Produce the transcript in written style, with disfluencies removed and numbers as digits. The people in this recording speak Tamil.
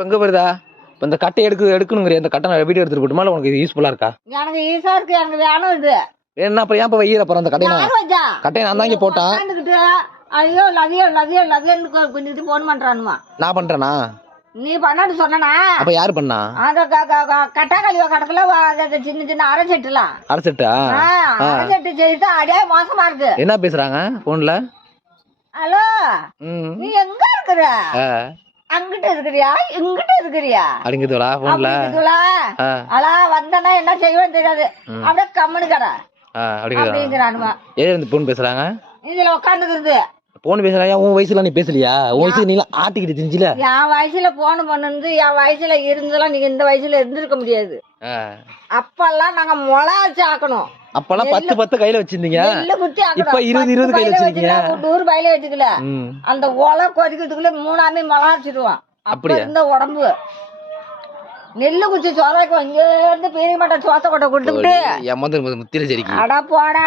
இப்ப எங்க வருதா? இப்ப இந்த கட்டை எடுக்கணுங்கிற அந்த கட்டை நான் வீடியோ எடுத்துட்டு போட்டுமா இல்ல உனக்கு யூஸ்ஃபுல்லா இருக்கா? எனக்கு ஈஸா இருக்கு, எனக்கு வேணும் இது. என்ன அப்ப ஏன் இப்ப வெயில போற அந்த கட்டையை நான் தான் இங்க போட்டேன். ஐயோ லவ்யூ லவ்யூ லவ்யூன்னு கொஞ்சம் போன் பண்றானுமா. நான் பண்றேனா? நீ பண்ணான்னு சொன்னா அப்ப யாரு பண்ணா? அந்த கட்டா கழிவ கடக்குல சின்ன சின்ன அரைச்செட்டுலாம் அரைச்செட்டா அரைச்செட்டு செய்து அடியே மோசமா இருக்கு. என்ன பேசுறாங்க போன்ல? ஹலோ, நீ எங்க இருக்கிற? அங்கிட்ட இருக்கிறியா இங்கிட்ட இருக்கிறியா அப்படிங்குதுலா போன்ல? அலா வந்தனா என்ன செய்வேன்னு தெரியாது, அப்படியே கம்முனு கடை அப்படிங்கிறானுமா. ஏன் இந்த போன் பேசுறாங்க? இதுல உட்காந்துக்கிறது போன் பேசுறாயா? உன் வயசுல நீ பேசலையா? உன் வயசுல நீ ஆட்டிக்கிட்டு தெரிஞ்சுல? என் வயசுல போன் பண்ணது என் வயசுல இருந்தெல்லாம் நீங்க இந்த வயசுல இருந்திருக்க முடியாது. அப்பெல்லாம் நாங்க மொளாச்சு ஆக்கணும். அப்பெல்லாம் 10 கையில வச்சிருந்தீங்க, இப்ப 20 கையில வச்சிருக்கீங்க. 100 கையில வச்சுக்கல, அந்த ஒலை கொதிக்கிறதுக்குள்ள 3 மொளாச்சிடுவான். அப்ப இருந்த உடம்பு நெல்லு குச்சி சோறாக்கு இங்க இருந்து பெரிய மாட்டா சோத்த கொட்டை கொடுத்துக்கிட்டு முத்திர சரி அடா போடா.